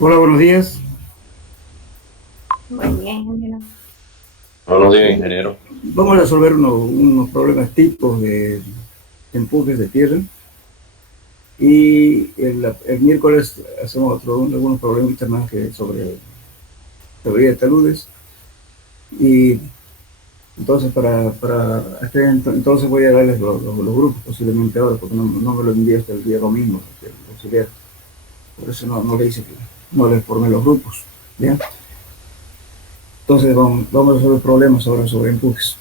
Hola, buenos días. Buen día, ingeniero. Buenos días, ingeniero. Vamos a resolver unos problemas tipos de empujes de tierra. Y el miércoles hacemos algunos problemitas más que sobre teoría de taludes. Y entonces, entonces voy a darles los grupos posiblemente ahora, porque no me lo envié hasta el día domingo, el auxiliar. Por eso no le hice, no le formé los grupos. ¿Ya? Entonces vamos a resolver problemas ahora sobre empujes.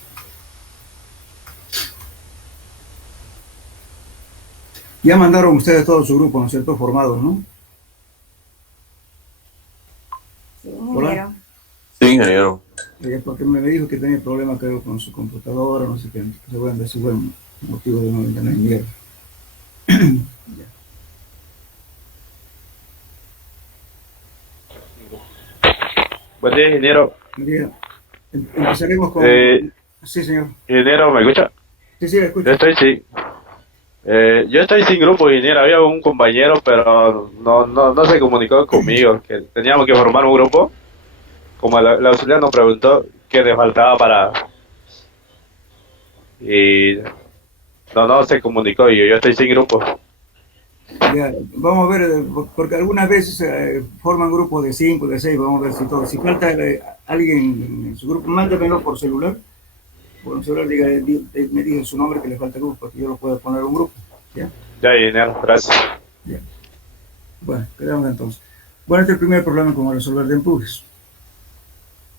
Ya mandaron ustedes todo su grupo, ¿no es cierto? Formado, ¿no? Sí, Hola. ingeniero. Sí, ingeniero. Porque me dijo que tenía problemas, creo, con su computadora, no sé qué, seguramente ese fue un motivo de no enviar. Buen día, ingeniero. Bien, empezaremos con... Eh, Sí, señor. ingeniero, ¿me escucha? Sí, sí, le Yo escucho. estoy sí. Yo estoy sin grupo, ingeniero. Había un compañero, pero no se comunicó conmigo. Que teníamos que formar un grupo. Como el auxiliar nos preguntó qué le faltaba para... Y no se comunicó y yo estoy sin grupo. Ya, vamos a ver, porque algunas veces forman grupos de 5, de 6, vamos a ver si todo. Si falta alguien en su grupo, mándemelo por celular. Por celular me diga su nombre que le falta grupo, para que yo lo pueda poner en un grupo. ¿Ya? Ya, ingeniero, gracias. Ya. Bueno, quedamos entonces. Bueno, este es el primer problema con resolver de empujes.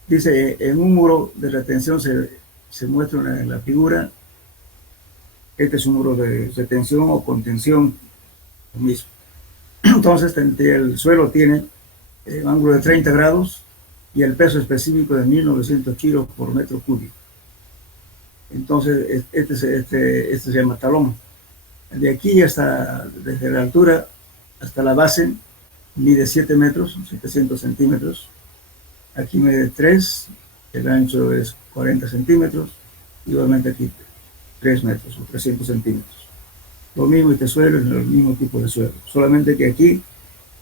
Dice, en un muro de retención se muestra en la figura, este es un muro de retención o contención mismo. Entonces, el suelo tiene un ángulo de 30 grados y el peso específico de 1900 kilos por metro cúbico. Entonces, este se llama talón. De aquí hasta, desde la altura hasta la base, mide 7 metros, 700 centímetros. Aquí mide 3, el ancho es 40 centímetros, igualmente aquí 3 metros o 300 centímetros. Lo mismo este suelo es el mismo tipo de suelo, solamente que aquí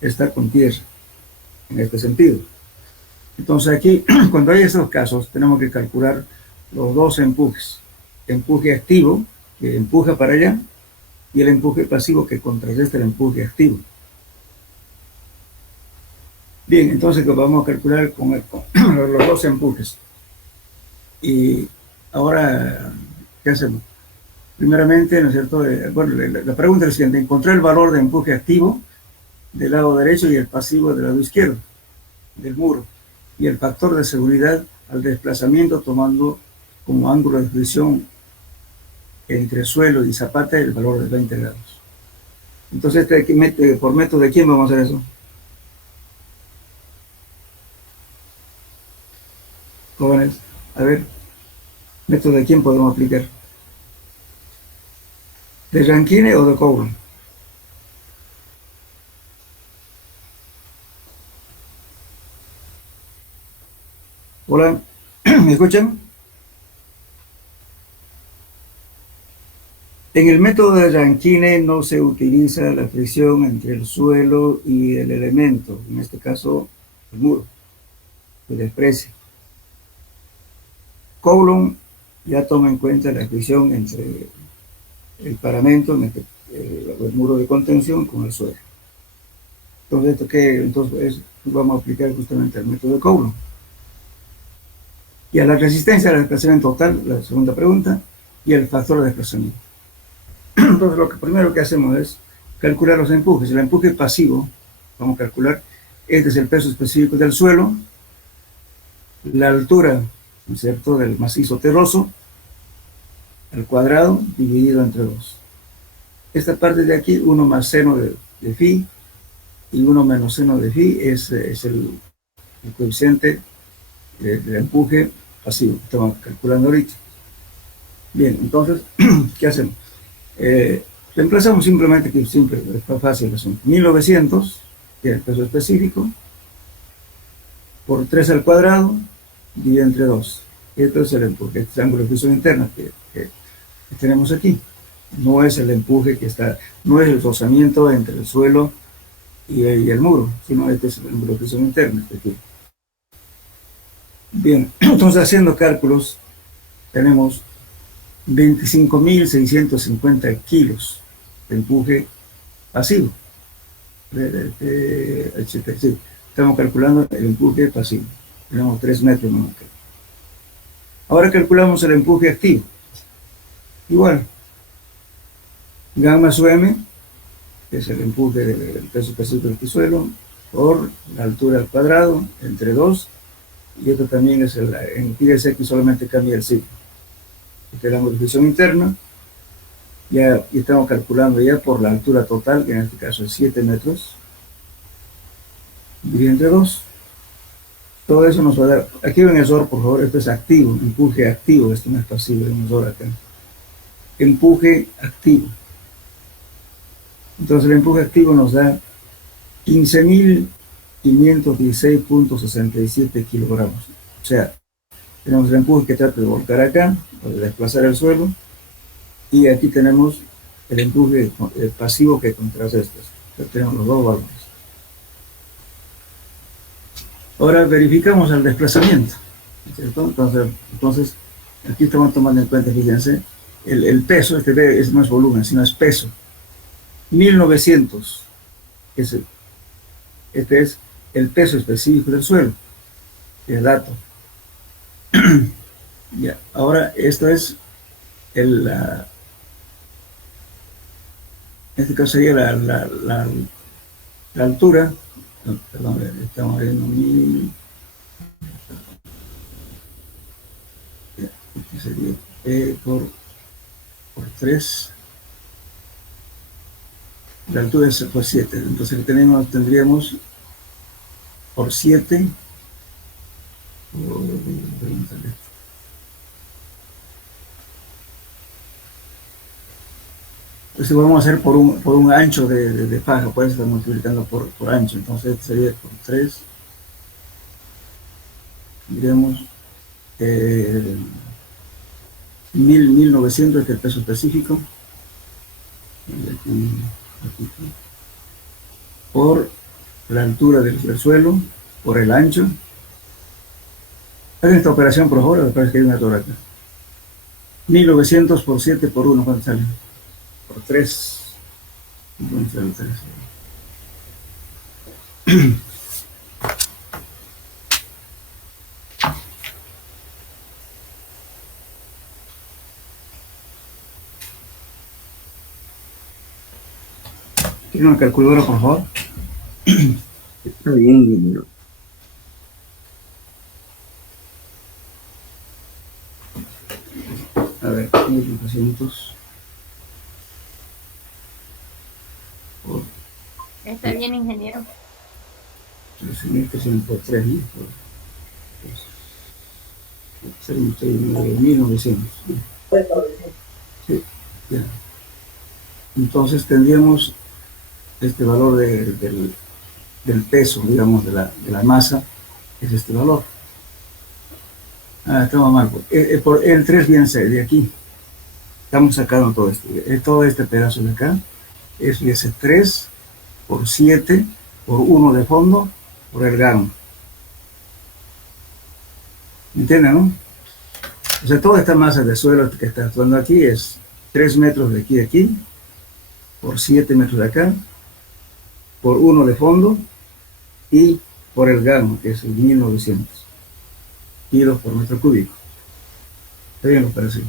está con tierra, en este sentido. Entonces aquí, cuando hay estos casos, tenemos que calcular los dos empujes. Empuje activo, que empuja para allá, y el empuje pasivo, que contrarresta el empuje activo. Bien, entonces vamos a calcular con los dos empujes. Y ahora, ¿qué hacemos? Primeramente, ¿no es cierto? Bueno, la pregunta es la siguiente: encontrar el valor de empuje activo del lado derecho y el pasivo del lado izquierdo del muro, y el factor de seguridad al desplazamiento tomando como ángulo de fricción entre suelo y zapata el valor de 20 grados. Entonces, por método de quién vamos a hacer eso. Jóvenes, a ver, método de quién podemos aplicar. ¿De Rankine o de Cowan? Hola, ¿me escuchan? En el método de Rankine no se utiliza la fricción entre el suelo y el elemento, en este caso el muro, se desprecia. Coulomb ya toma en cuenta la fricción entre el paramento, el muro de contención con el suelo. Entonces, entonces vamos a aplicar justamente el método de Coulomb. Y a la resistencia al desplazamiento total, la segunda pregunta, y el factor de desplazamiento. Entonces, lo primero que hacemos es calcular los empujes. El empuje pasivo, vamos a calcular, este es el peso específico del suelo, la altura, ¿no es cierto?, del macizo terroso, al cuadrado, dividido entre 2. Esta parte de aquí, 1 más seno de phi, y 1 menos seno de phi es el coeficiente del empuje pasivo que estamos calculando ahorita. Bien, entonces, ¿qué hacemos? Reemplazamos simplemente, que siempre es fácil el asunto. 1900, que es el peso específico, por 3 al cuadrado, dividido entre 2. Esto es el empuje, este es el ángulo de fricción interna, que que tenemos aquí. No es el empuje que está, no es el rozamiento entre el suelo y el muro, sino este es la fricción interna. Este aquí. Bien, entonces haciendo cálculos, tenemos 25.650 kilos de empuje pasivo. Estamos calculando el empuje pasivo. Tenemos 3 metros más acá. Ahora calculamos el empuje activo. Igual, gamma sub m, que es el empuje del peso específico del suelo, por la altura al cuadrado, entre 2, y esto también es en pi de x solamente cambia el signo. Esta es la modificación interna, ya estamos calculando ya por la altura total, que en este caso es 7 metros, dividido entre 2. Todo eso nos va a dar, aquí ven el SOR, por favor, esto es activo, empuje activo, esto no es pasivo, vemos SOR acá. Empuje activo. Entonces el empuje activo nos da 15.516.67 kilogramos. O sea, tenemos el empuje que trata de volcar acá, o de desplazar el suelo, y aquí tenemos el empuje pasivo que contrarresta esto. Entonces tenemos los dos valores. Ahora verificamos el desplazamiento, ¿cierto? Entonces, aquí estamos tomando en cuenta, fíjense, el peso, este es no es volumen, sino es peso. 1900, este es el peso específico del suelo, el dato. Ya, ahora esto es en este caso sería la altura, no, perdón, estamos viendo 1000, aquí sería P por 3, la altura es por 7, entonces tendríamos por 7, entonces vamos a hacer por un ancho de faja, por eso estamos multiplicando por ancho, entonces este sería por 3, diremos 1900 es el peso específico, por la altura del suelo, por el ancho. Hagan esta operación por favor, me parece que hay una torre acá. 1900 por 7 por 1, ¿cuánto sale? Por 3. ¿Tiene una calculadora, por favor? Está bien, ingeniero. A ver, 1200 por Está bien, ingeniero. 13.000 por 3.000 por 1900. Sí, ya. Entonces tendríamos este valor del peso, digamos, de la masa, es este valor. Estamos mal. Por el 3 bien de aquí. Estamos sacando todo esto. Todo este pedazo de acá es ese 3 por 7 por 1 de fondo por el gamma. ¿Entienden, no? O sea, toda esta masa de suelo que está actuando aquí es 3 metros de aquí a aquí, por 7 metros de acá, por 1 de fondo y por el gamma, que es el 1900 kilos por metro cúbico. ¿Está bien lo parece?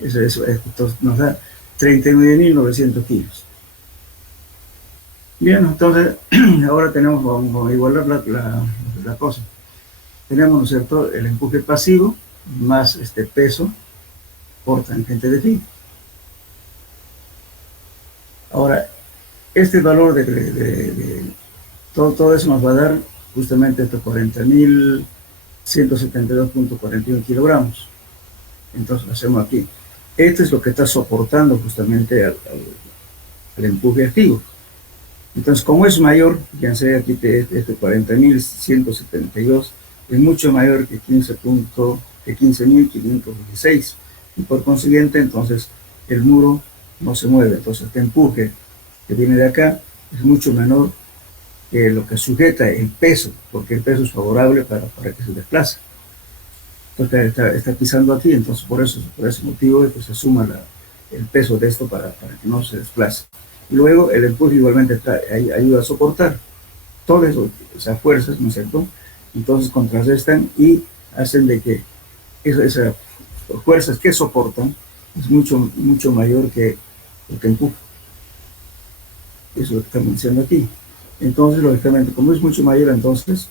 Eso nos da 39.900 kilos. Bien, entonces ahora vamos a igualar la cosa. Tenemos, ¿no es cierto?, el empuje pasivo más este peso por tangente de phi. Ahora, este valor todo eso nos va a dar justamente estos 40.172.41 kilogramos. Entonces lo hacemos aquí. Esto es lo que está soportando justamente al empuje activo. Entonces, como es mayor, fíjense aquí este 40.172 es mucho mayor que 15.516 y por consiguiente, entonces el muro no se mueve. Entonces este empuje que viene de acá es mucho menor que lo que sujeta el peso, porque el peso es favorable para que se desplace. Entonces está pisando aquí, entonces por ese motivo es que se suma el peso de esto para que no se desplace. Y luego el empuje igualmente ayuda a soportar todas esas fuerzas, ¿no es cierto? Entonces contrarrestan y hacen de que esas fuerzas que soportan es mucho mayor que lo que empuja. Eso es lo que estamos diciendo aquí. Entonces, lógicamente, como es mucho mayor, entonces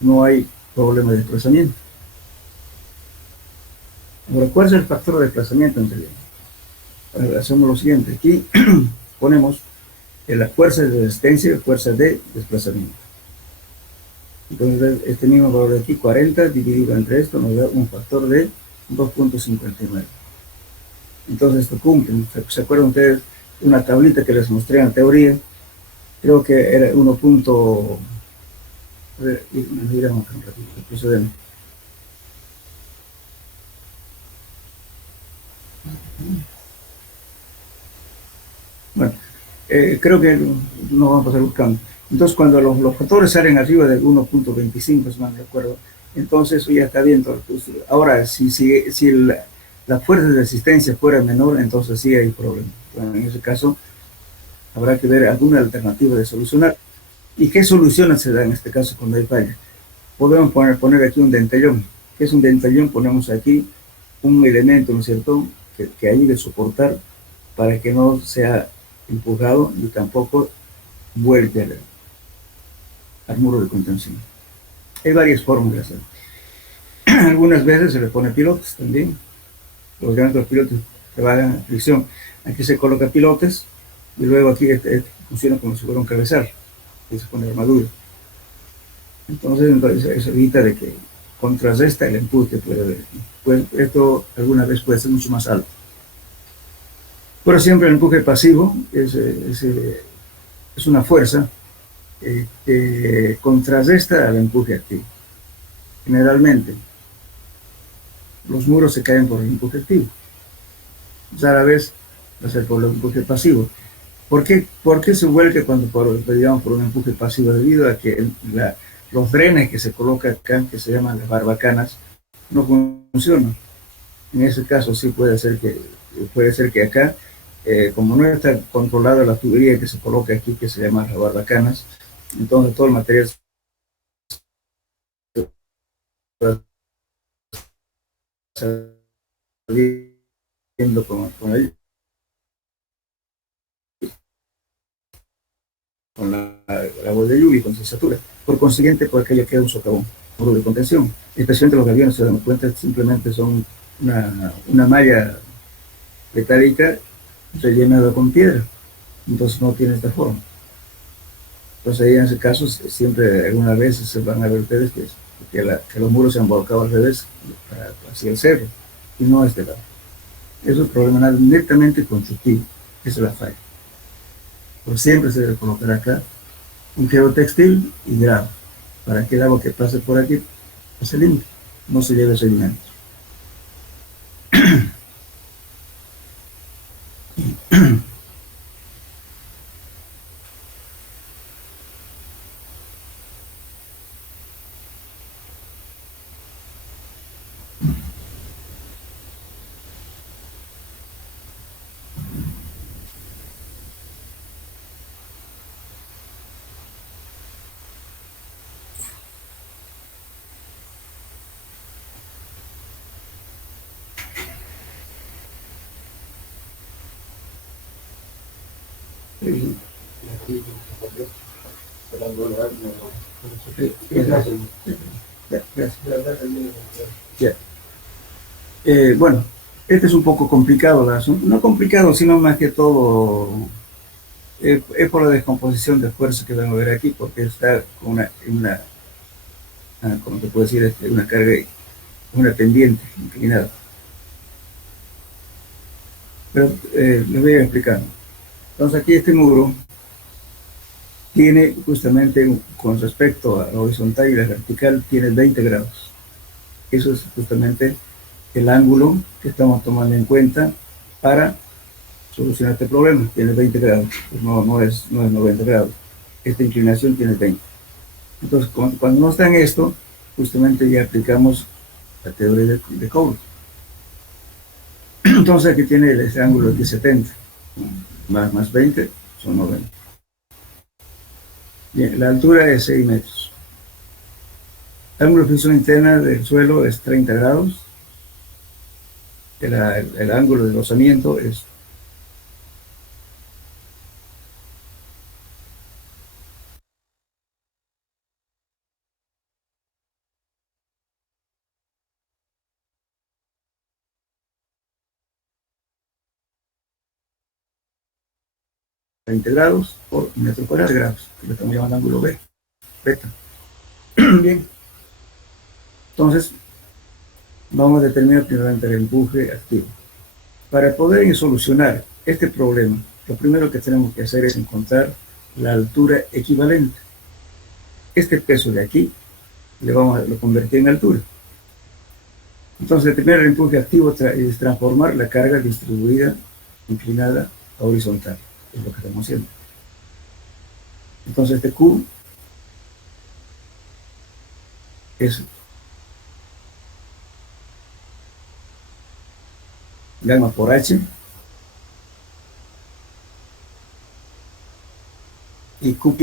no hay problema de desplazamiento. Ahora, ¿cuál es el factor de desplazamiento en realidad? Ahora, hacemos lo siguiente. Aquí ponemos la fuerza de resistencia y fuerza de desplazamiento. Entonces, este mismo valor de aquí, 40, dividido entre esto, nos da un factor de 2.59. Entonces, esto cumple. ¿Se acuerdan ustedes de una tablita que les mostré en la teoría? Creo que era 1. A ver, miramos un ratito, procedemos. Bueno, creo que no vamos a pasar buscando. Entonces, cuando los factores salen arriba del 1.25, si mal no recuerdo, entonces eso ya está bien. Ahora, si la fuerza de resistencia fuera menor, entonces sí hay problema. Bueno, en ese caso, habrá que ver alguna alternativa de solucionar. ¿Y qué soluciones se dan en este caso cuando hay falla? Podemos poner aquí un dentellón. ¿Qué es un dentellón? Ponemos aquí un elemento, ¿no es cierto?, que ayude a soportar para que no sea empujado y tampoco vuelve al muro de contención. Hay varias formas de hacerlo. Algunas veces se le pone pilotes también. Los grandes pilotes trabajan a fricción. Aquí se coloca pilotes y luego aquí funciona como si fuera un cabezal. Aquí se pone armadura. Entonces eso evita de que contrarresta el empuje que puede haber. Pues esto alguna vez puede ser mucho más alto. Pero siempre el empuje pasivo es una fuerza que contrarresta al empuje activo. Generalmente, los muros se caen por el empuje activo. Rara vez va a ser por el empuje pasivo. ¿Por qué se vuelca por un empuje pasivo? Debido a que los drenes que se colocan acá, que se llaman las barbacanas, no funcionan. En ese caso sí puede ser que acá, como no está controlada la tubería que se coloca aquí, que se llama las barbacanas, entonces todo el material saliendo con la agua de lluvia y con sensatura. Por consiguiente, por aquello queda un socavón, muro de contención. Especialmente los aviones, se dan cuenta, simplemente son una malla metálica rellenada con piedra. Entonces no tiene esta forma. Entonces ahí en ese caso, siempre algunas veces se van a ver ustedes que los muros se han volcado al revés hacia el cerro y no a este lado. Eso es un problema netamente constructivo. Esa es la falla. Por siempre se debe colocar acá un geotextil y grava para que el agua que pase por aquí se limpie, no se lleve sedimentos. Bueno, este es un poco complicado, no complicado, sino más que todo es por la descomposición de fuerza que vamos a ver aquí, porque está con como te puedo decir, una carga, una pendiente inclinada. Pero les voy a explicar. Entonces aquí este muro tiene justamente, con respecto a la horizontal y la vertical, tiene 20 grados. Eso es justamente el ángulo que estamos tomando en cuenta para solucionar este problema. Tiene 20 grados, pues no es 90 grados. Esta inclinación tiene 20. Entonces, cuando no está en esto, justamente ya aplicamos la teoría de Coulomb. Entonces aquí tiene ese ángulo de 70, más 20 son 90. Bien, la altura es 6 metros. El ángulo de fricción interna del suelo es 30 grados. El ángulo de rozamiento es 20 grados por metro cuadrado de grados, que lo estamos llamando ángulo B, beta. Bien, entonces vamos a determinar primeramente el empuje activo. Para poder solucionar este problema, lo primero que tenemos que hacer es encontrar la altura equivalente. Este peso de aquí lo convertir en altura. Entonces, determinar el empuje activo es transformar la carga distribuida inclinada a horizontal. Es lo que estamos haciendo. Entonces, este Q es gamma por H y Q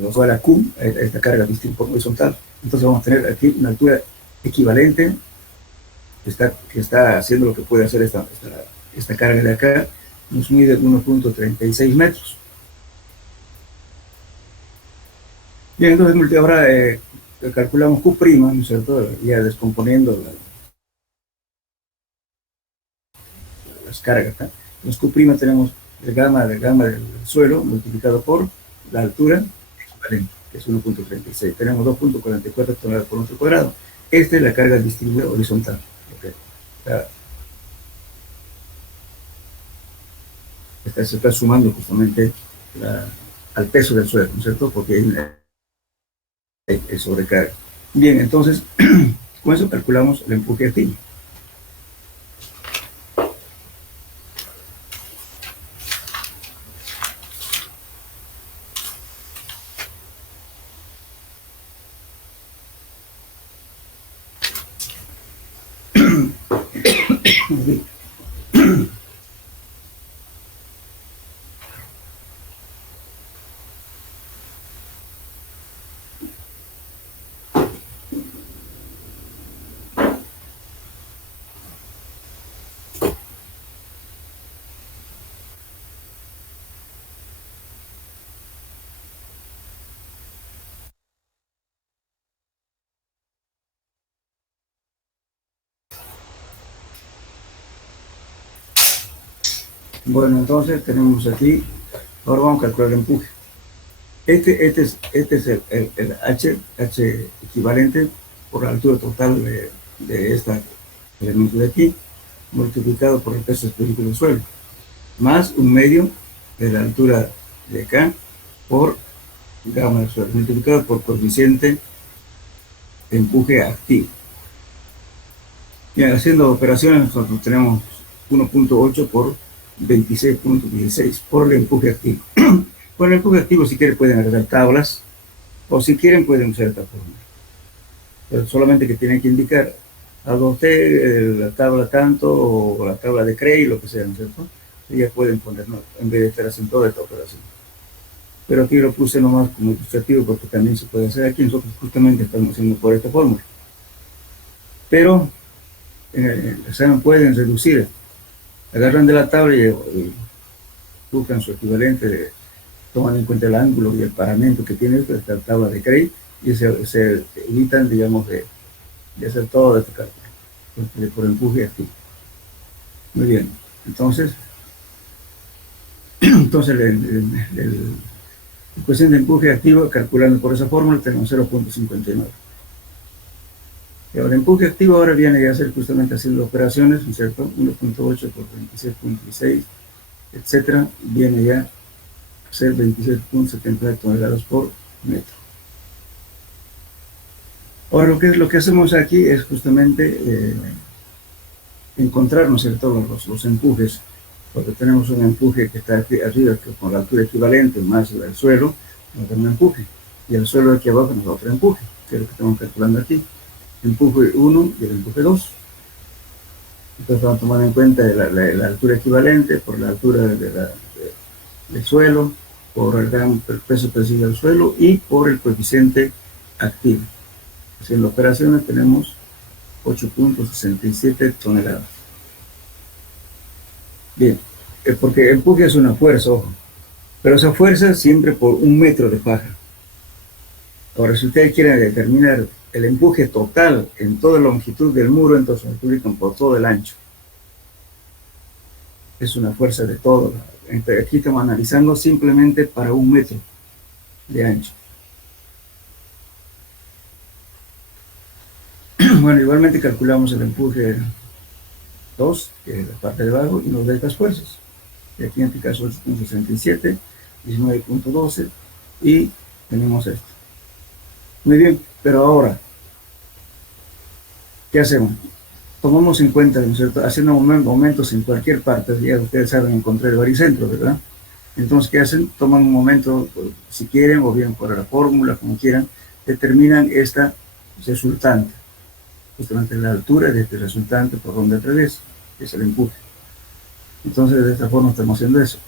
nos va a la Q, esta carga distribuida horizontal. Entonces vamos a tener aquí una altura equivalente que está haciendo lo que puede hacer esta carga de acá. Nos mide 1.36 metros. Bien, entonces ahora calculamos Q', ¿no es cierto? Ya descomponiendo las cargas. Entonces Q' tenemos el gamma del suelo multiplicado por la altura equivalente, que es 1.36. Tenemos 2.44 toneladas por metro cuadrado. Esta es la carga distribuida horizontal. Okay. Se está sumando justamente al peso del suelo, ¿no es cierto? Porque hay sobrecarga. Bien, entonces, con eso calculamos el empuje activo. Bueno, entonces tenemos aquí, ahora vamos a calcular el empuje. Este es el H equivalente por la altura total de este elemento de aquí, multiplicado por el peso esférico del suelo, más un medio de la altura de acá por gamma del suelo, multiplicado por coeficiente de empuje activo. Bien, haciendo operaciones nosotros tenemos 1.8 por 26.16 por el empuje activo. Con el empuje activo, si quieren, pueden agregar tablas, o si quieren, pueden usar esta fórmula. Pero solamente que tienen que indicar a usted la tabla tanto, o la tabla de Cray, lo que sea, ¿no es cierto? Y ya pueden ponerlo, en vez de estar haciendo toda esta operación. Pero aquí lo puse nomás como ilustrativo, porque también se puede hacer aquí. Nosotros justamente estamos haciendo por esta fórmula. Pero el examen pueden reducir. Agarran de la tabla y buscan su equivalente, toman en cuenta el ángulo y el paramento que tiene esta tabla de Cray, y se evitan, digamos, de hacer todo este cálculo por empuje activo. Muy bien, entonces el coeficiente de empuje activo, calculando por esa fórmula, tenemos 0.59. Y ahora, el empuje activo ahora viene a ser justamente haciendo operaciones, ¿no es cierto? 1.8 por 26.6, etcétera, viene ya a ser 27.70 toneladas por metro. Ahora, lo que hacemos aquí es justamente encontrar, ¿no es cierto?, los empujes, porque tenemos un empuje que está aquí arriba, que con la altura equivalente más el suelo, nos da un empuje, y el suelo aquí abajo nos da otro empuje, que es lo que estamos calculando aquí. Empuje 1 y el empuje 2. Entonces vamos a tomar en cuenta la altura equivalente por la altura del suelo, por el gran peso preciso del suelo y por el coeficiente activo. Haciendo operaciones tenemos 8.67 toneladas. Bien, porque el empuje es una fuerza, ojo, pero esa fuerza siempre por 1 metro de paja. Ahora, si ustedes quieren determinar el empuje total en toda la longitud del muro, entonces multiplican por todo el ancho. Es una fuerza de todo. Aquí estamos analizando simplemente para 1 metro de ancho. Bueno, igualmente calculamos el empuje 2, que es la parte de abajo, y nos da estas fuerzas. Y aquí en este caso 8.67, 19.12, y tenemos esto. Muy bien, pero ahora, ¿qué hacemos? Tomamos en cuenta, ¿no es cierto?, haciendo momentos en cualquier parte, ya ustedes saben encontrar el baricentro, ¿verdad? Entonces, ¿qué hacen? Toman un momento, si quieren, o bien por la fórmula, como quieran, determinan esta resultante, justamente la altura de este resultante por donde atraviesa, que es el empuje. Entonces, de esta forma estamos haciendo eso.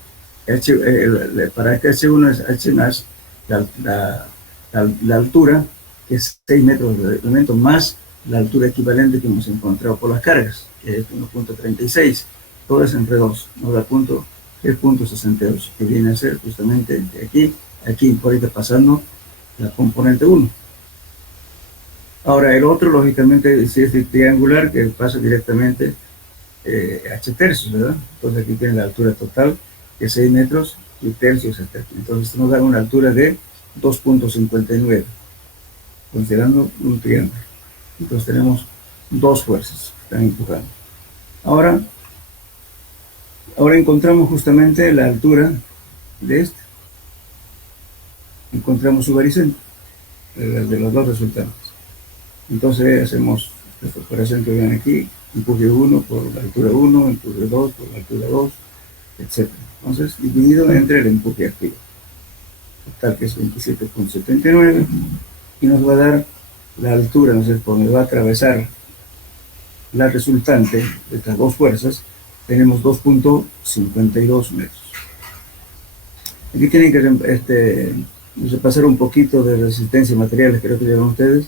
Para este H1 es H más la altura, que es 6 metros de elemento, más la altura equivalente que hemos encontrado por las cargas, que es 1.36. Todo es entre 2, nos da 3.68, que viene a ser justamente de aquí, por ahí está pasando la componente 1. Ahora, el otro, lógicamente, si es triangular, que pasa directamente H tercios, ¿verdad? Entonces aquí tiene la altura total, que es 6 metros, y tercios hasta aquí. Entonces nos da una altura de 2.59, considerando un triángulo. Entonces tenemos dos fuerzas que están empujando. Ahora encontramos justamente la altura de este. Encontramos su baricentro, de los dos resultados. Entonces hacemos esta operación que ven aquí, empuje 1 por la altura 1, empuje 2 por la altura 2, etc. Entonces, dividido entre el empuje activo, total que es 27.79, y nos va a dar la altura, no sé, por donde va a atravesar la resultante de estas dos fuerzas, tenemos 2.52 metros. Aquí tienen que pasar un poquito de resistencia a materiales, creo que llevan ustedes,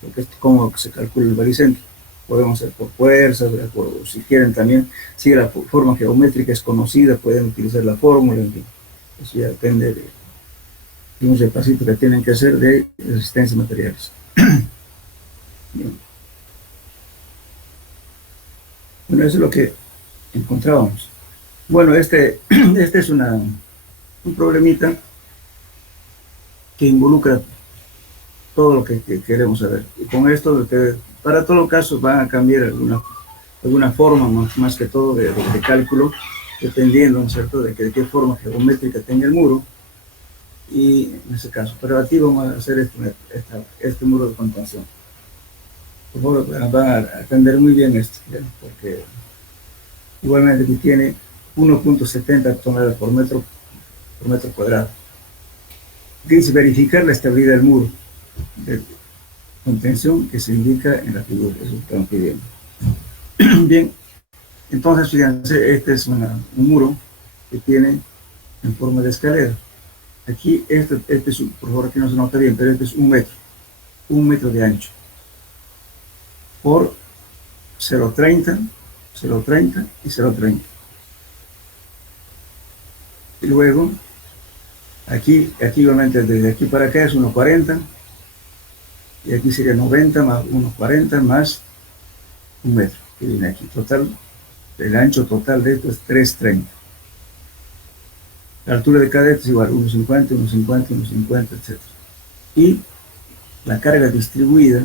porque es como se calcula el baricentro. Podemos hacer por fuerzas, o si quieren también, si la forma geométrica es conocida, pueden utilizar la fórmula, en fin. Eso ya depende de un repasito que tienen que hacer de resistencia a materiales. Bien. Bueno, eso es lo que encontrábamos. Bueno, este es un problemita que involucra todo lo que queremos saber. Y con esto, para todos los casos van a cambiar alguna forma, más que todo de cálculo, dependiendo, ¿no es cierto?, de qué forma geométrica tenga el muro. Y en ese caso, pero aquí vamos a hacer este muro de contención. Por favor, van a atender muy bien esto, ¿ya? Porque igualmente aquí tiene 1.70 toneladas por metro cuadrado. Dice verificar la estabilidad del muro de contención que se indica en la figura, eso estamos pidiendo. Bien, entonces fíjense, este es un muro que tiene en forma de escalera. Aquí, este es, por favor, aquí no se nota bien, pero este es 1 metro de ancho por 0.30, 0.30 y 0.30. Y luego, aquí igualmente desde aquí para acá es 1.40, y aquí sería 90 más 1.40 más 1 metro, que viene aquí. Total, el ancho total de esto es 3.30. La altura de cada es igual, 1.50, 1.50, 1.50, etc. Y la carga distribuida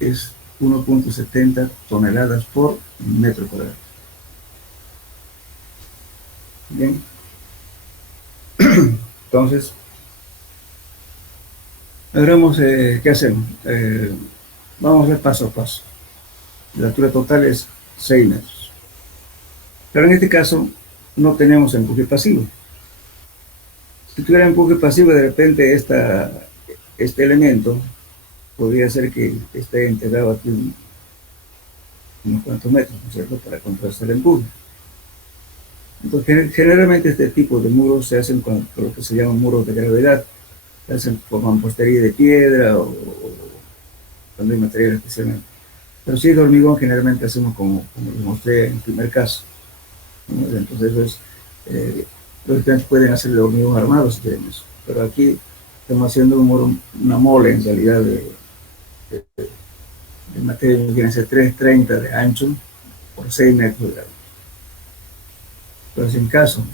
es 1.70 toneladas por metro cuadrado. Bien. Entonces, veremos qué hacemos. Vamos a ver paso a paso. La altura total es 6 metros. Pero en este caso no tenemos empuje pasivo. Si tuviera empuje pasivo, de repente este elemento podría ser que esté enterrado aquí unos cuantos metros, ¿no es cierto?, para contrastar el empuje. Entonces, generalmente este tipo de muros se hacen con lo que se llaman muros de gravedad. Se hacen con mampostería de piedra o cuando hay material especialmente. Pero si es de hormigón, generalmente hacemos como les mostré en el primer caso, ¿no? Entonces eso es, los estudiantes pueden hacer de hormigón armado si quieren eso. Pero aquí estamos haciendo un muro, una mole en realidad de material que viene a ser 330 de ancho por 6 metros de largo. Pero si en caso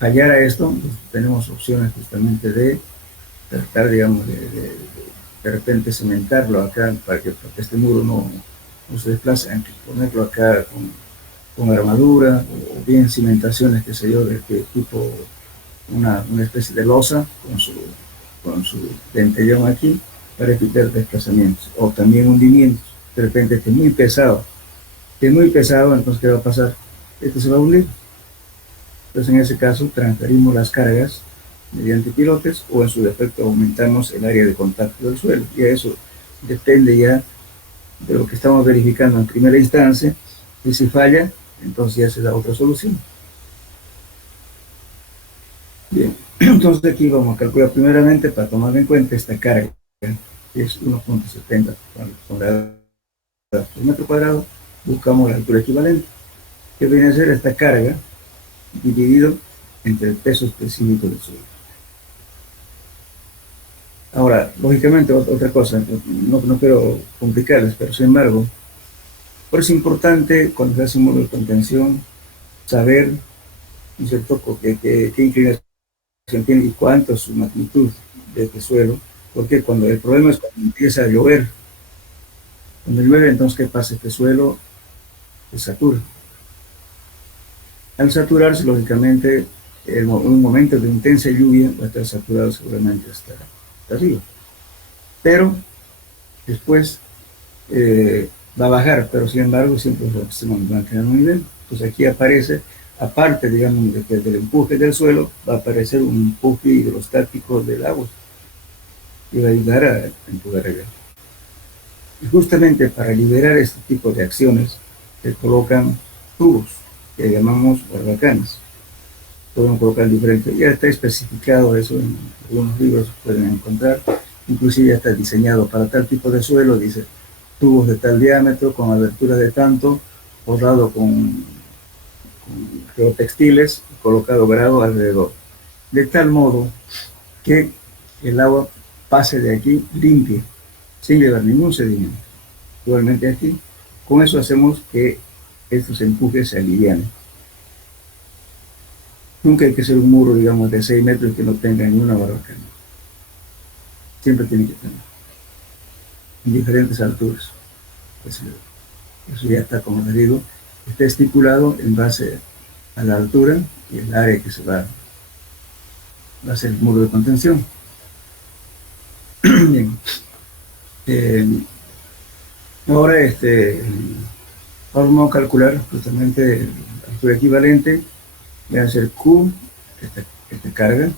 fallara esto, pues tenemos opciones justamente de tratar, digamos, de repente cementarlo acá para que este muro no se desplace, hay que ponerlo acá con armadura o bien cimentaciones, qué sé yo, de tipo una especie de losa con su dentellón aquí para evitar desplazamientos, o también hundimientos. De repente que es muy pesado, entonces ¿qué va a pasar? Este se va a hundir. Entonces en ese caso transferimos las cargas mediante pilotes o en su defecto aumentamos el área de contacto del suelo, y eso depende ya de lo que estamos verificando en primera instancia, y si falla, entonces ya se da otra solución. Bien, entonces aquí vamos a calcular primeramente, para tomar en cuenta esta carga, que es 1.70 toneladas por metro cuadrado, buscamos la altura equivalente, que viene a ser esta carga dividido entre el peso específico del suelo. Ahora, lógicamente, otra cosa, no quiero complicarles, pero sin embargo, por eso es importante cuando se hace un muro de contención saber, ¿no es cierto?, qué inclinación tiene y cuánto es su magnitud de este suelo, porque cuando el problema es cuando empieza a llover. Cuando llueve, entonces, ¿qué pasa? Este suelo se satura. Al saturarse, lógicamente, en un momento de intensa lluvia va a estar saturado seguramente hasta arriba. Pero después va a bajar, pero sin embargo siempre se mantiene en un nivel. Entonces aquí aparece, aparte, digamos, del empuje del suelo, va a aparecer un empuje hidrostático del agua y va a ayudar a empujar el agua. Y justamente para liberar este tipo de acciones se colocan tubos que llamamos barbacanas. Pueden colocar diferentes, ya está especificado eso en algunos libros, pueden encontrar, inclusive ya está diseñado para tal tipo de suelo, dice tubos de tal diámetro, con abertura de tanto, forrado con geotextiles, colocado grado alrededor, de tal modo que el agua pase de aquí limpia, sin llevar ningún sedimento. Igualmente aquí, con eso hacemos que estos empujes se alivianen. Nunca hay que hacer un muro, digamos, de 6 metros que no tenga ni una barbacana. Siempre tiene que tener, en diferentes alturas. Pues, eso ya está, como les digo, está estipulado en base a la altura y el área que se va a hacer el muro de contención. Bien. Ahora vamos a calcular justamente la altura equivalente. Va a ser Q, esta carga,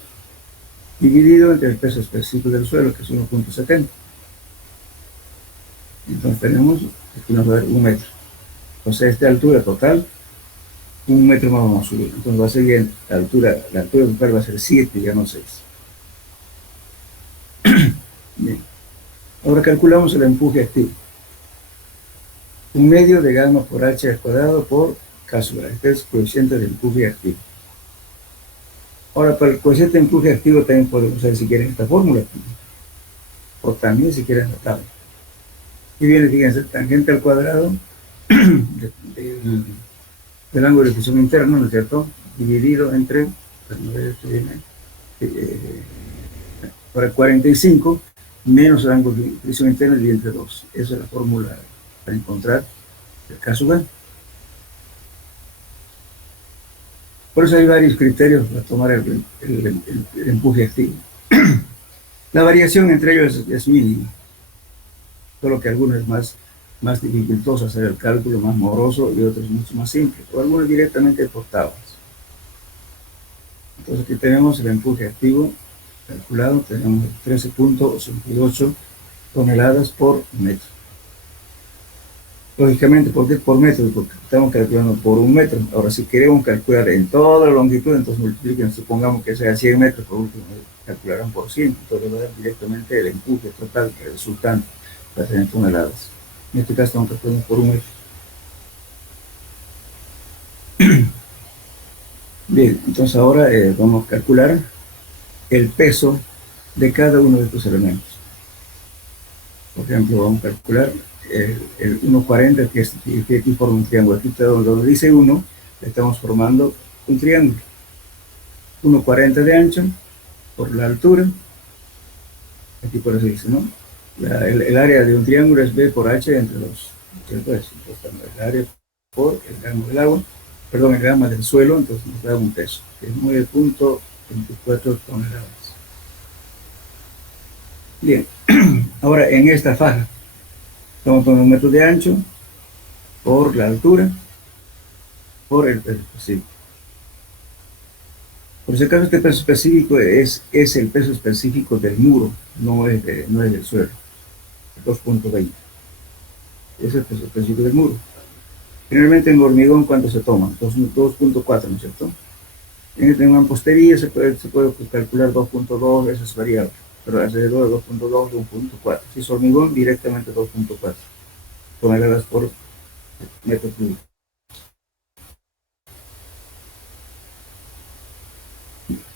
dividido entre el peso específico del suelo, que es 1.70. Entonces tenemos, aquí nos va a dar 1 metro. Entonces esta altura total, 1 metro más vamos a subir. Entonces va a ser bien, la altura total va a ser 7, ya no 6. Bien. Ahora calculamos el empuje activo. 1 medio de gamma por h al cuadrado por K sub A. Este es el coeficiente de empuje activo. Ahora, para el coeficiente de empuje activo también podemos usar, si quieren, esta fórmula, o también si quieren la tabla. Y viene, fíjense, tangente al cuadrado del ángulo de deflexión interno, ¿no es cierto?, dividido entre, para 45, menos el ángulo de fricción interna dividido entre 2. Esa es la fórmula para encontrar el caso B. Por eso hay varios criterios para tomar el empuje activo. La variación entre ellos es mínima, solo que algunos es más dificultoso hacer el cálculo, más moroso, y otros mucho más simple, o algunos directamente por tablas. Entonces aquí tenemos el empuje activo calculado, tenemos 13.88 toneladas por metro. Lógicamente, ¿por qué por metro? Porque estamos calculando por un metro. Ahora, si queremos calcular en toda la longitud, entonces multipliquen, supongamos que sea 100 metros, por último, calcularán por 100, entonces va a dar directamente el empuje total resultante para tener toneladas. En este caso estamos calculando por un metro. Bien, entonces ahora vamos a calcular el peso de cada uno de estos elementos. Por ejemplo, vamos a calcular el 1,40, que aquí forma un triángulo. Aquí donde dice 1, estamos formando un triángulo. 1,40 de ancho por la altura. Aquí por eso dice, ¿no? El área de un triángulo es B por H entre 2. Entonces, el área por el gramo del agua, perdón, el gramo del suelo, entonces nos da un peso, que es 9.24 toneladas. Bien, ahora en esta faja, estamos tomando 1 metro de ancho por la altura, por el peso específico. Por si acaso, este peso específico es el peso específico del muro, no es del suelo, 2.20. Ese es el peso específico del muro. Generalmente en hormigón, ¿cuánto se toma? 2.4, ¿no es cierto? En mampostería se puede calcular 2.2, eso es variable, pero alrededor de 2.2, 1.4. Si es hormigón, directamente 2.4 toneladas por metro cúbico.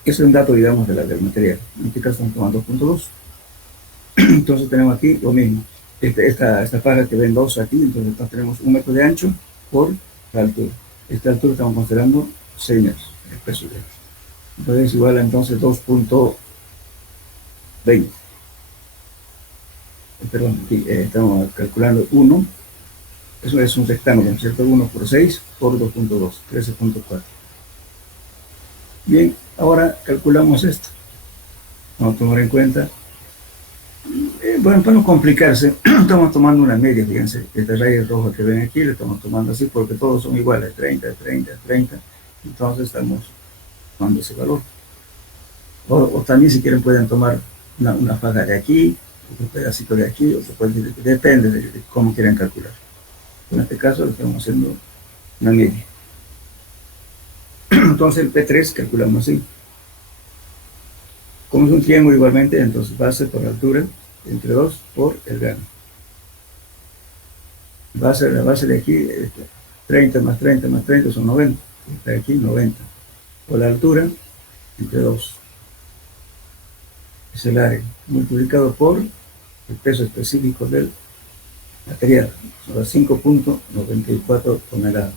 Ese es un dato, digamos, del material. En este caso estamos tomando 2.2. Entonces tenemos aquí lo mismo. Esta faja que ven 2 aquí, entonces tenemos 1 metro de ancho por la altura. Esta altura estamos considerando 6 metros, el peso de esto. Entonces es igual a entonces 2.20. Perdón, aquí estamos calculando 1. Eso es un rectángulo, ¿cierto? 1 por 6 por 2.2, 13.4. Bien, ahora calculamos esto. Vamos a tomar en cuenta, bueno, para no complicarse, estamos tomando una media, fíjense, esta raya roja que ven aquí, le estamos tomando así porque todos son iguales, 30, 30, 30, entonces estamos tomando ese valor. O también si quieren pueden tomar una faja de aquí, otro pedacito de aquí, depende de cómo quieran calcular. En este caso lo estamos haciendo una media. Entonces el P3 calculamos así. Como es un triángulo igualmente, entonces base por altura entre 2 por el grano. La base de aquí, 30 más 30 más 30 son 90. Está aquí 90. Por la altura entre 2. Es el área multiplicado por el peso específico del material. Son 5.94 toneladas.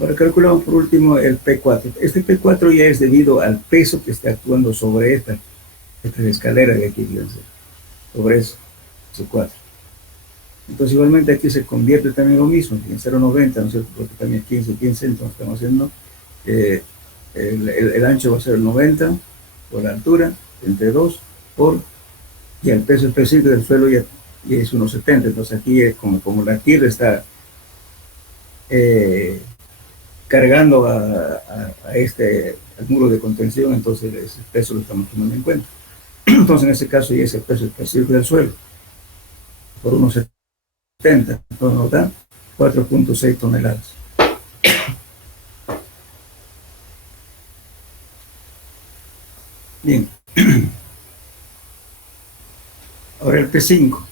Ahora calculamos por último el P4. Este P4 ya es debido al peso que está actuando sobre esta escalera de aquí, fíjense, sobre eso, ese 4. Entonces igualmente aquí se convierte también lo mismo, en 0,90, ¿no es cierto? Porque también es 15, 15, entonces estamos haciendo, el ancho va a ser 90 por la altura, entre 2, por, y el peso específico del suelo ya es 1,70, entonces aquí es como la tierra está cargando al muro de contención, entonces ese peso lo estamos tomando en cuenta. Entonces en ese caso ya es el peso específico del suelo, por 1,70, entonces nos da 4.6 toneladas. Bien, ahora el P5.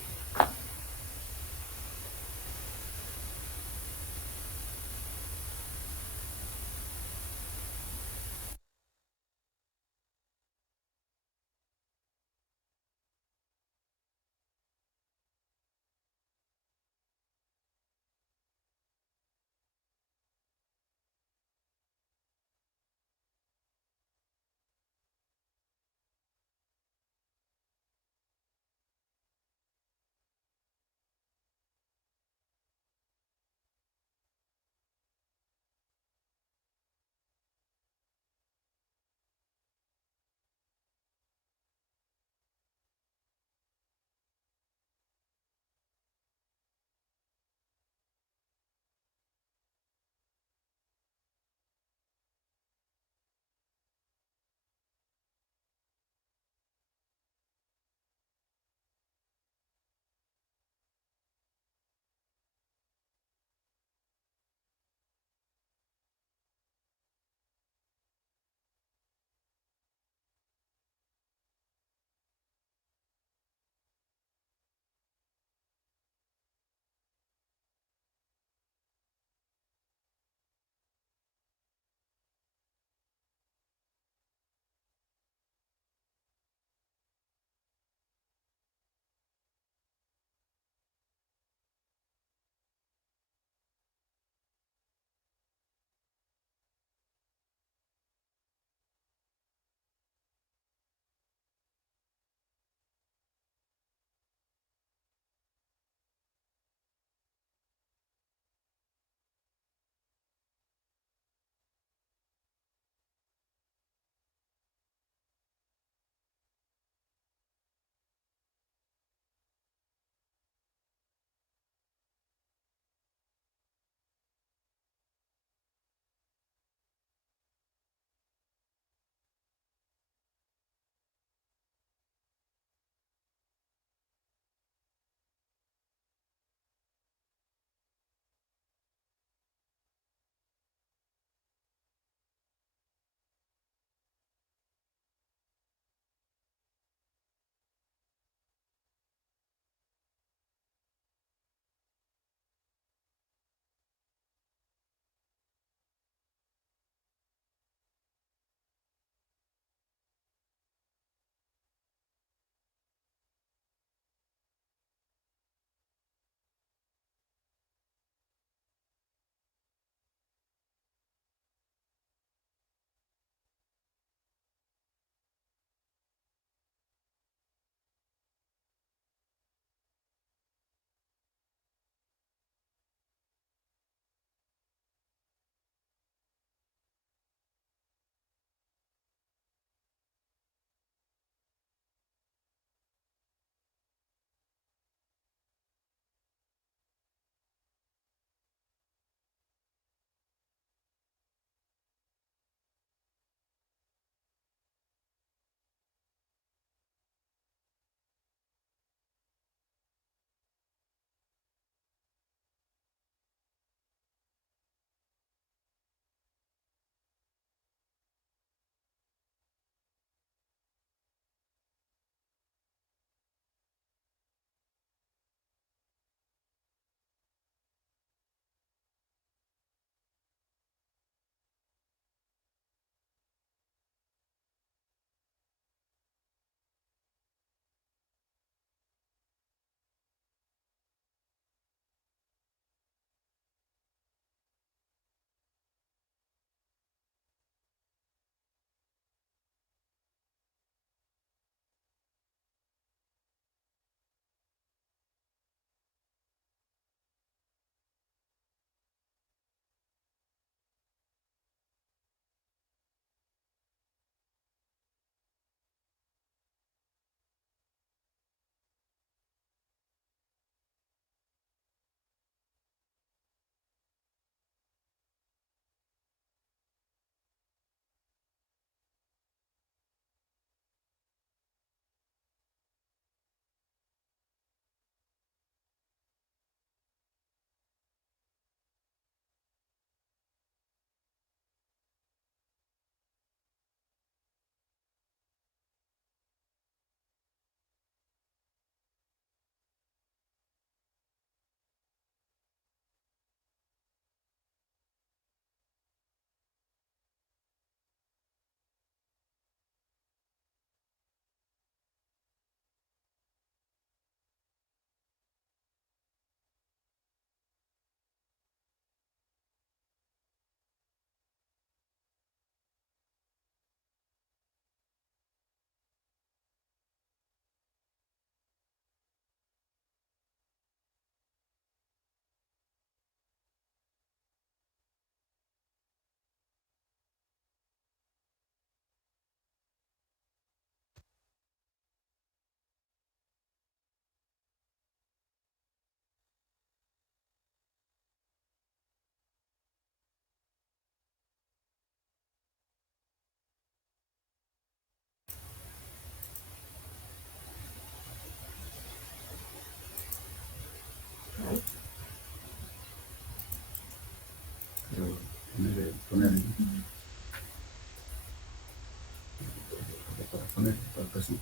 poner para P5,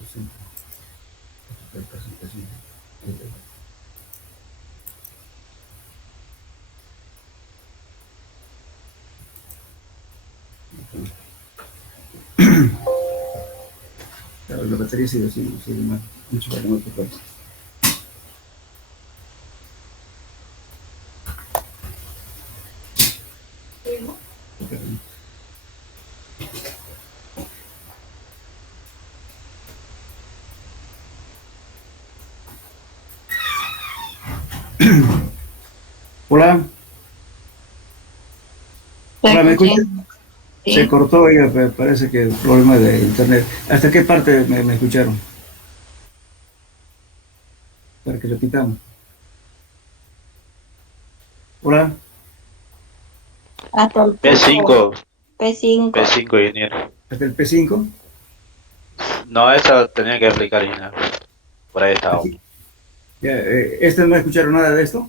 claro, la batería sigue mal, mucho para no tocar. Hola. Hola, ¿me escuchas? Sí. Se cortó, oiga, parece que problema de internet. ¿Hasta qué parte me escucharon? Para que repitamos. Hola. Hasta el P5, P5. P5, ingeniero. ¿Hasta el P5? No, eso tenía que explicar, ingeniero. Por ahí estaba. Aquí. Ya, ¿no escucharon nada de esto?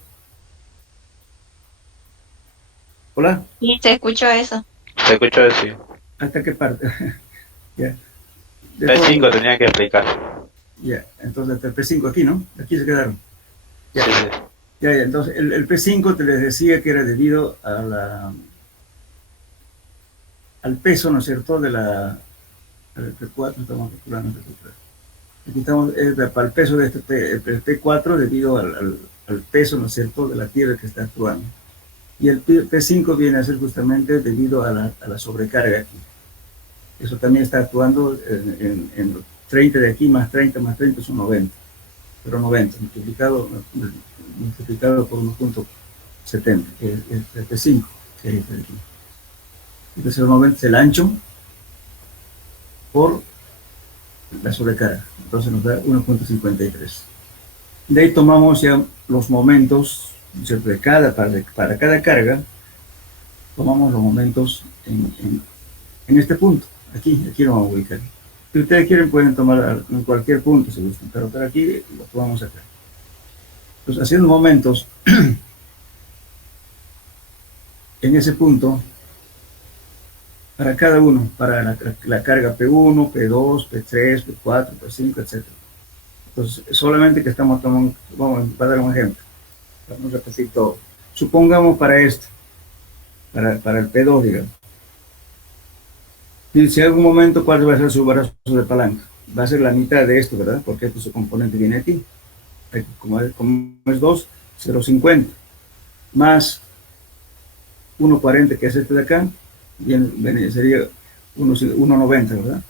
Hola. Sí, se escuchó eso. Se escuchó decir. ¿Hasta qué parte? Ya. De P5 todo- tenía que explicar. Ya, entonces hasta el P5 aquí, ¿no? Aquí se quedaron. Ya, Sí, sí. ya, entonces el P5 te les decía que era debido al peso, ¿no es cierto?, de el P4, estamos calculando el P4. Aquí estamos, para el peso de el P4 debido al peso, ¿no es cierto?, de la Tierra que está actuando. Y el P5 viene a ser justamente debido a la sobrecarga aquí. Eso también está actuando en 30 de aquí, más 30 son 90. Pero 90 multiplicado por 1.70, que es el P5, que es el aquí. Entonces el 90 es el ancho por la sobrecarga. Entonces nos da 1.53. De ahí tomamos ya los momentos, ¿cierto?, para cada carga, tomamos los momentos en este punto. Aquí lo vamos a ubicar. Si ustedes quieren pueden tomar en cualquier punto si gustan, pero para aquí lo tomamos acá. Entonces, haciendo momentos en ese punto, para cada uno, para la carga P1, P2, P3, P4, P5, etc. Entonces, solamente que estamos tomando, vamos a dar un ejemplo, vamos a repetir todo. Supongamos para esto, para el P2, digamos. Y si en algún momento, ¿cuál va a ser su brazo de palanca? Va a ser la mitad de esto, ¿verdad? Porque este su componente viene aquí. Como es 2, 0,50. Más 1,40, que es este de acá, sería 1,90, ¿verdad?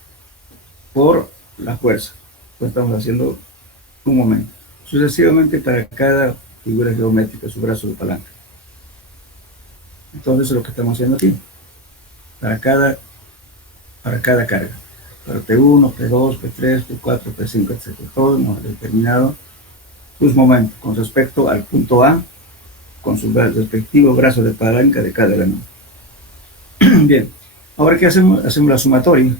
Por la fuerza. Pues estamos haciendo un momento. Sucesivamente para cada figura geométrica, su brazo de palanca. Entonces eso es lo que estamos haciendo aquí. Para cada carga. Para P1, P2, P3, P4, P5, etc. Todos hemos determinado sus momentos con respecto al punto A, con su respectivo brazo de palanca de cada elemento. Bien, ahora ¿qué hacemos? Hacemos la sumatoria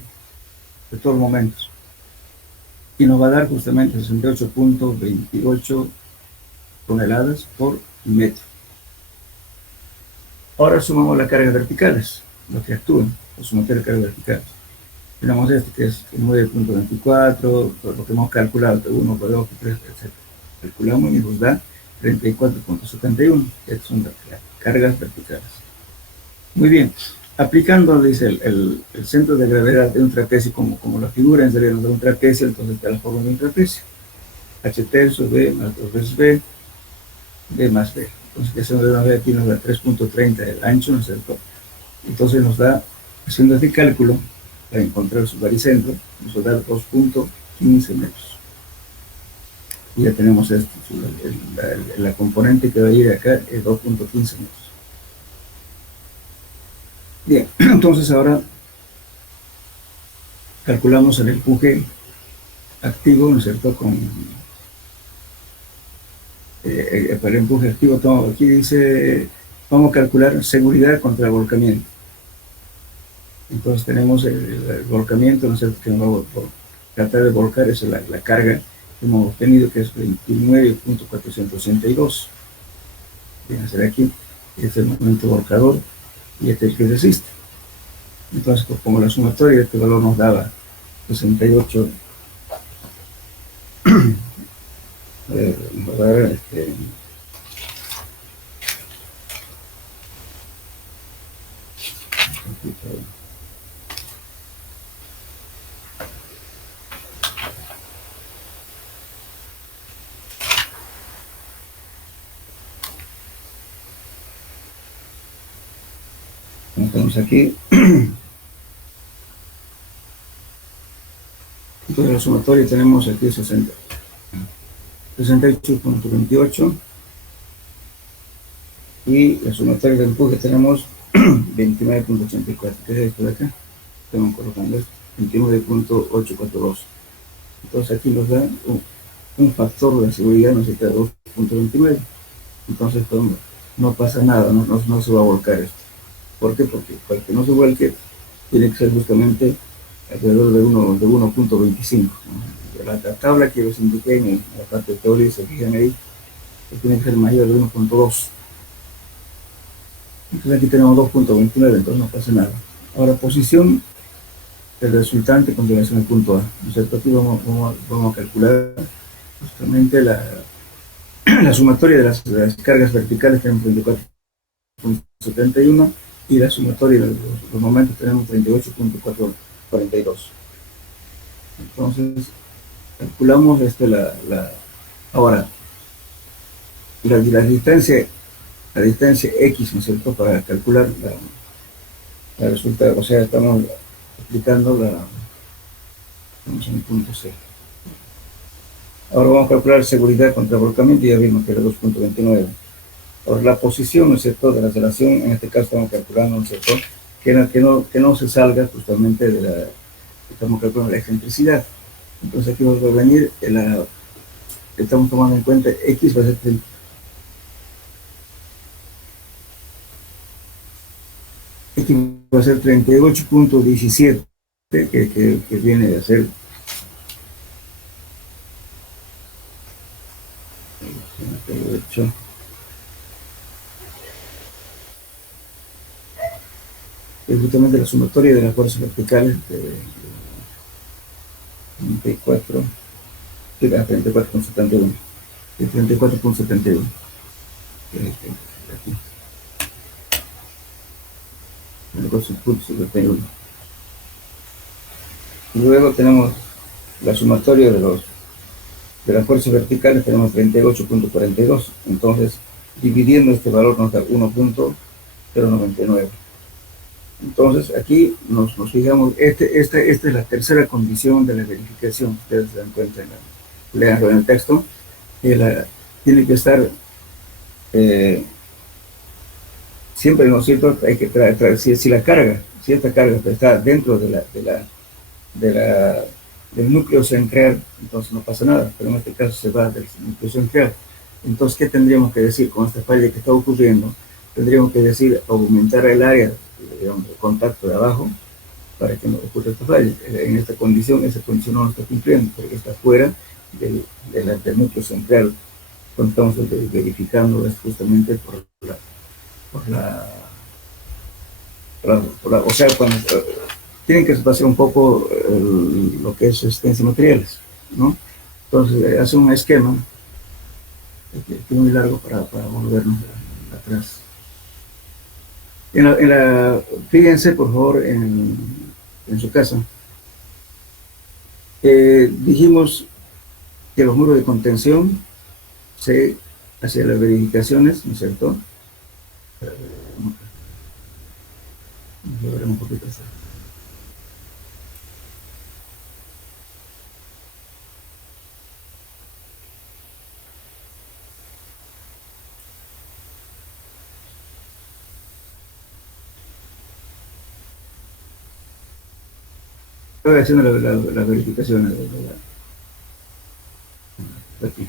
de todos los momentos. Y nos va a dar justamente 68.28 toneladas por metro. Ahora sumamos las cargas verticales, los que actúan, los sumatorios de cargas verticales. Tenemos este que es 9.24, lo que hemos calculado, P1, P2, P3, etc. Calculamos y nos da 34.71, que son las cargas verticales. Muy bien, aplicando, dice, el centro de gravedad de un trapecio, como la figura en serio nos da un trapecio, entonces está la forma de un trapecio. H tercio, B más 2 veces B, B más B. Entonces, que se nos da aquí, nos da 3.30 el ancho, ¿no es cierto? Entonces nos da, haciendo este cálculo, para encontrar su baricentro, nos va a dar 2.15 metros. Y ya tenemos esto, la componente que va a ir acá es 2.15 metros. Bien, entonces ahora calculamos el empuje activo, ¿no es cierto? Para el empuje activo, aquí dice, vamos a calcular seguridad contra el volcamiento. Entonces tenemos el volcamiento, ¿no es cierto?, que nos va a tratar de volcar, esa es la carga que hemos obtenido, que es 29.462. Viene a ser aquí, este es el momento volcador y este es el que resiste. Entonces, como la sumatoria, este valor nos daba 68. Vamos a ver, estamos aquí. Entonces, la sumatoria tenemos aquí 68.28 y la sumatoria del empuje tenemos 29.84, que es esto de acá. Estamos colocando esto, 29.842. Entonces aquí nos da un factor de seguridad, no sé qué, 2.29. Entonces pues, no pasa nada, no se va a volcar esto. ¿Por qué? Porque para que no se vuelque tiene que ser justamente alrededor de 1.25. La tabla que les indiqué en la parte de teoría, se fijan ahí, que tiene que ser mayor de 1.2. Entonces aquí tenemos 2.29, entonces no pasa nada. Ahora, posición del resultante con relación al punto A. ¿No es cierto? Aquí vamos a calcular justamente la sumatoria de las cargas verticales, tenemos 34.71, y la sumatoria de los momentos tenemos 38.42. Entonces, calculamos ahora la distancia X, ¿no es cierto?, para calcular la resultado, o sea, estamos aplicando estamos en el punto C. Ahora vamos a calcular seguridad contra volcamiento y ya vimos que era 2.29. Ahora la posición, ¿no es cierto?, de la relación, en este caso estamos calculando, ¿no es cierto?, que no se salga justamente estamos calculando la excentricidad. Entonces aquí nos va a venir, estamos tomando en cuenta X va a ser X va a ser 38.17, que viene a ser 38. Es justamente la sumatoria de las fuerzas verticales de 34, de 34.71, de 34.71. Aquí. 34.71. Y luego tenemos la sumatoria de las fuerzas verticales, tenemos 38.42. Entonces, dividiendo este valor nos da 1.099. Entonces, aquí nos fijamos, esta es la tercera condición de la verificación. Ustedes se dan cuenta, leanlo en el texto, que tiene que estar siempre, ¿no es cierto?, hay que traer, si esta carga está dentro del núcleo central, entonces no pasa nada, pero en este caso se va del núcleo central. Entonces, ¿qué tendríamos que decir con esta falla que está ocurriendo? Tendríamos que decir aumentar el área, digamos, de contacto de abajo para que no ocurra esta falla. En esta condición, esa condición no está cumpliendo porque está fuera del núcleo central. Entonces estamos verificando justamente o sea, cuando tienen que pasar un poco lo que es resistencia de materiales, ¿no? Entonces hace un esquema que es muy largo para volvernos atrás. Fíjense por favor en su casa. Dijimos que los muros de contención se hacia las verificaciones, ¿no es cierto? Un poquito así. Estoy haciendo las verificaciones aquí.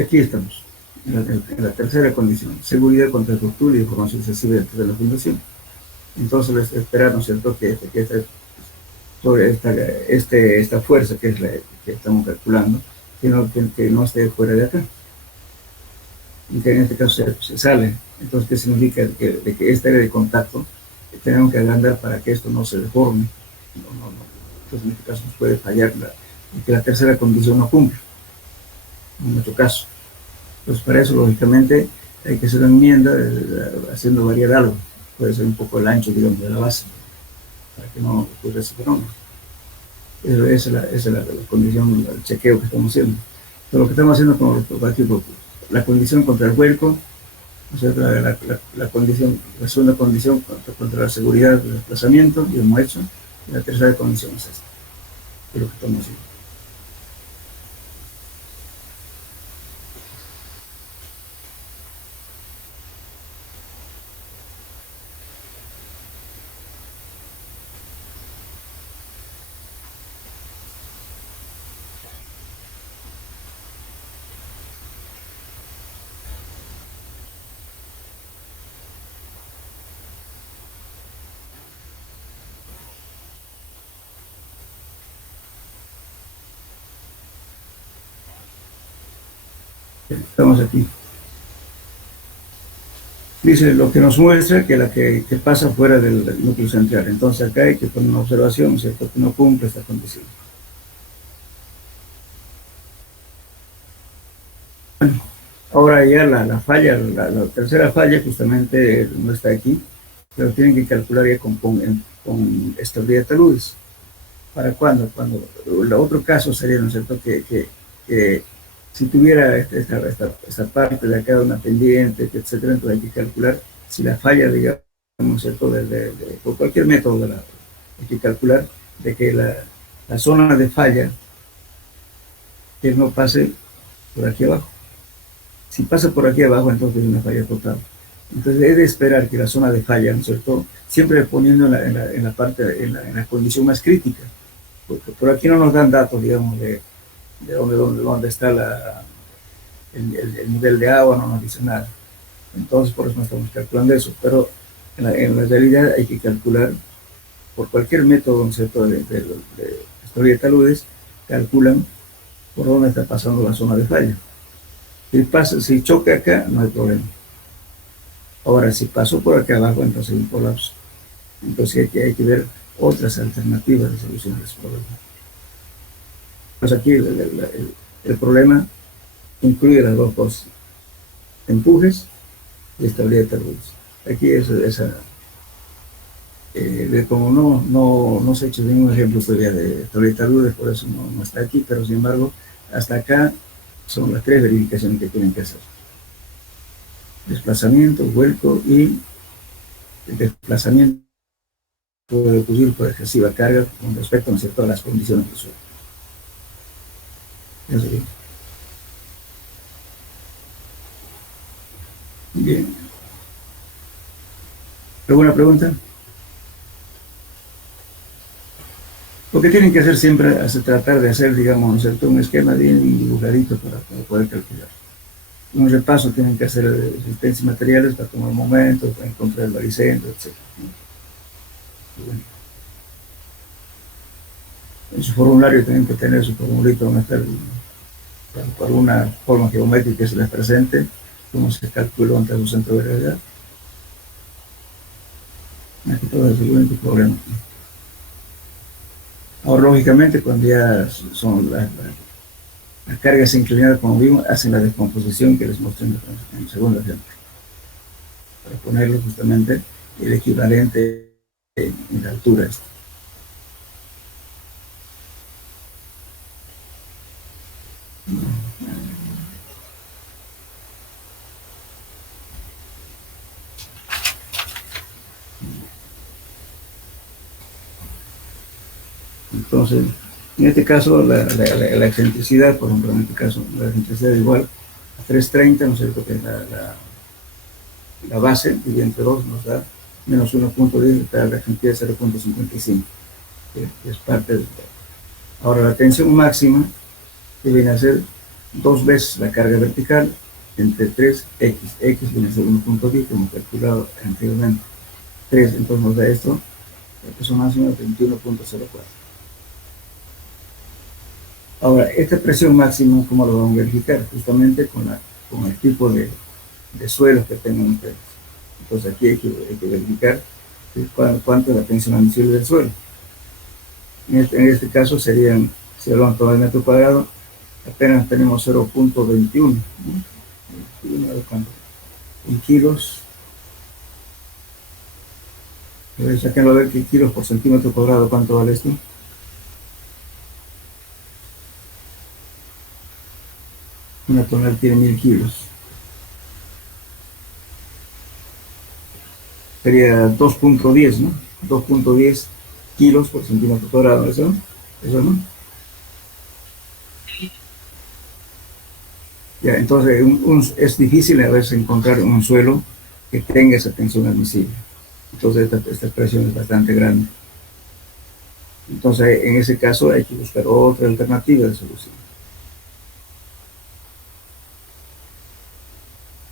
Aquí estamos, en la tercera condición, seguridad contra ruptura y información accesible de la fundación. Entonces esperar, ¿no es cierto?, que sobre esta fuerza que es la que estamos calculando, que no esté fuera de acá, y que en este caso se sale. Entonces, ¿qué significa? De que esta área de contacto tenemos que agrandar para que esto no se deforme Entonces, en este caso nos puede fallar y que la tercera condición no cumple, en nuestro caso. Entonces, para eso, lógicamente, hay que hacer una enmienda haciendo variar algo. Puede ser un poco el ancho, digamos, de la base, para que no ocurra ese fenómeno. Esa es la condición, el chequeo que estamos haciendo. Entonces, lo que estamos haciendo con la condición contra el vuelco, ¿no es cierto? La segunda condición contra la seguridad del desplazamiento, y hemos hecho, y la tercera condición es esta, que es lo que estamos haciendo. Estamos aquí. Dice lo que nos muestra que la que pasa fuera del núcleo central. Entonces acá hay que poner una observación, ¿cierto? Que no cumple esta condición. Bueno, ahora ya la falla, la tercera falla justamente no está aquí, pero tienen que calcular ya con estabilidad de taludes. ¿Para cuándo? Cuando el otro caso sería, ¿no es cierto?, que si tuviera esta parte de acá, una pendiente, etcétera, entonces hay que calcular si la falla, digamos, ¿cierto?, por cualquier método, hay que calcular de que la zona de falla que no pase por aquí abajo. Si pasa por aquí abajo, entonces es una falla total. Entonces es de esperar que la zona de falla, ¿no es cierto?, siempre poniendo en la condición más crítica, porque por aquí no nos dan datos, digamos, de dónde está el nivel de agua, no nos dice nada. Entonces, por eso no estamos calculando eso. Pero en la realidad hay que calcular, por cualquier método, ¿no es cierto?, de historia de taludes, calculan por dónde está pasando la zona de falla. Si choca acá, no hay problema. Ahora, si pasó por acá abajo, entonces hay un colapso. Entonces hay que ver otras alternativas de solución a ese problema. Pues aquí el problema incluye las dos cosas: empujes y estabilidad de taludes. Aquí como no se ha hecho ningún ejemplo todavía de estabilidad de taludes, por eso no está aquí, pero sin embargo, hasta acá son las tres verificaciones que tienen que hacer: desplazamiento, vuelco y el desplazamiento puede ocurrir por excesiva carga con respecto, ¿no es cierto?, a las condiciones del suelo. Eso bien. Bien. ¿Alguna pregunta? Lo que tienen que hacer siempre es tratar de hacer, digamos, ¿no es cierto?, un esquema bien dibujadito para poder calcular. Un repaso tienen que hacer existencia de materiales para tomar momentos, para encontrar el baricentro, etc. Bueno. En su formulario tienen que tener su formulito donde está por una forma geométrica que se les presente, cómo se calculó ante su centro de gravedad. Aquí todo es el único problema. Ahora, lógicamente, cuando ya son las cargas inclinadas, como vimos, hacen la descomposición que les mostré en el segundo ejemplo, para ponerlo justamente el equivalente en la altura. Entonces, en este caso, la excentricidad, por ejemplo, en este caso, la excentricidad es igual a 330, ¿no es cierto?, que la base, dividida entre 2, nos da menos 1.10, está la excentricidad 0.55, que es parte de. Ahora, la tensión máxima, que viene a ser 2 veces la carga vertical entre 3x. X viene a ser 1.10, como calculado anteriormente. 3, entonces nos da esto, la tensión máxima 21.04. Ahora, esta presión máxima, ¿cómo lo vamos a verificar? Justamente con el tipo de suelos que tengan ustedes. Entonces aquí hay que verificar cuánto es la tensión admisible del suelo. En este caso serían, si hablamos todo el metro cuadrado, apenas tenemos 0.21, ¿no? En kilos. A ver, sáquenlo a ver qué kilos por centímetro cuadrado, ¿cuánto vale esto? Una tonelada tiene 1000 kilos. Sería 2.10, ¿no? 2.10 kilos por centímetro cuadrado, ¿eso? ¿Eso no? Ya, entonces es difícil a veces encontrar un suelo que tenga esa tensión admisible. Entonces esta expresión es bastante grande. Entonces en ese caso hay que buscar otra alternativa de solución.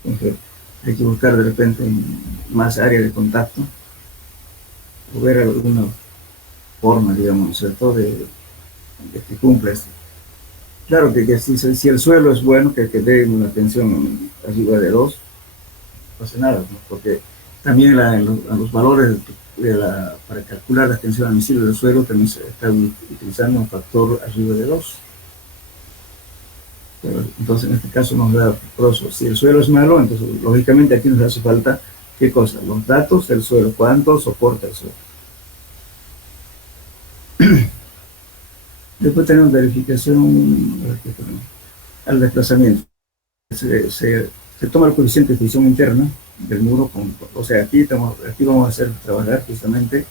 Entonces hay que buscar de repente más área de contacto o ver alguna forma, digamos, sobre todo de que cumpla esto. Claro que si el suelo es bueno, que dé una tensión arriba de 2, no pasa nada, ¿no? Porque también a los valores para calcular la tensión admisible del suelo también se está utilizando un factor arriba de 2. Pero, entonces en este caso nos da proso. Si el suelo es malo, entonces lógicamente aquí nos hace falta, ¿qué cosa? Los datos del suelo, cuánto soporta el suelo. Después tenemos verificación al desplazamiento. Se toma el coeficiente de fricción interna del muro, o sea, aquí vamos a trabajar justamente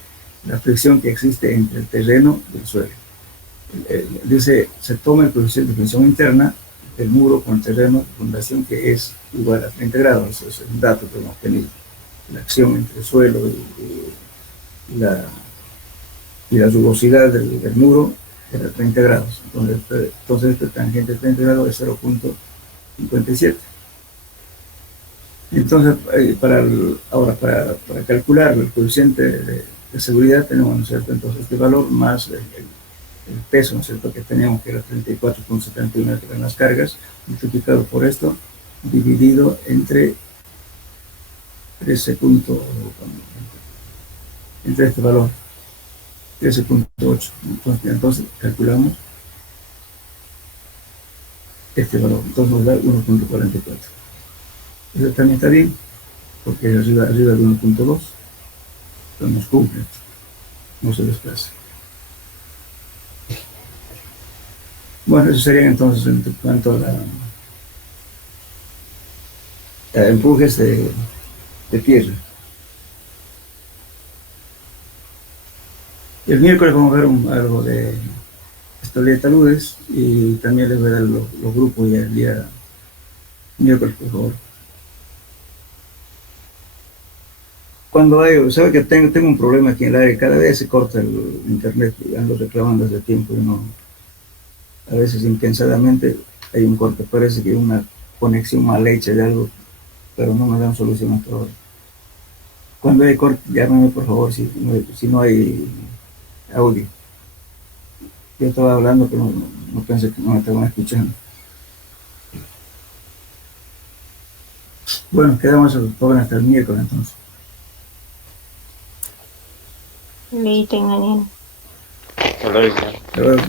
la fricción que existe entre el terreno y el suelo. Dice, se toma el coeficiente de fricción interna del muro con el terreno de fundación que es igual a 30 grados. Eso es un dato que hemos tenido. La acción entre el suelo y la rugosidad del muro era 30 grados. Entonces este tangente de 30 grados es 0.57. Entonces, ahora para calcular el coeficiente de seguridad tenemos, ¿no es cierto? Entonces este valor más el peso, ¿no es cierto?, que teníamos, que era 34.71 en las cargas, multiplicado por esto, dividido entre 13. Entre este valor, 13.8. Entonces calculamos este valor, entonces nos da 1.44. Eso también está bien, porque arriba de 1.2, entonces nos cumple, no se desplaza. Bueno, eso sería entonces en cuanto a empujes de tierra. El miércoles vamos a ver algo de estabilidad de taludes y también les voy a dar los grupos ya el día miércoles, por favor. Cuando sabe que tengo un problema aquí en el área, cada vez se corta el internet, y ando reclamando desde tiempo y no. A veces impensadamente hay un corte, parece que hay una conexión mal hecha de algo, pero no me dan solución hasta ahora. Cuando hay corte, llámame por favor si no hay audio. Yo estaba hablando, pero no pensé que no me estaban escuchando. Bueno, quedamos hasta el miércoles entonces. Listo, ingeniero. Hasta luego. Hasta luego.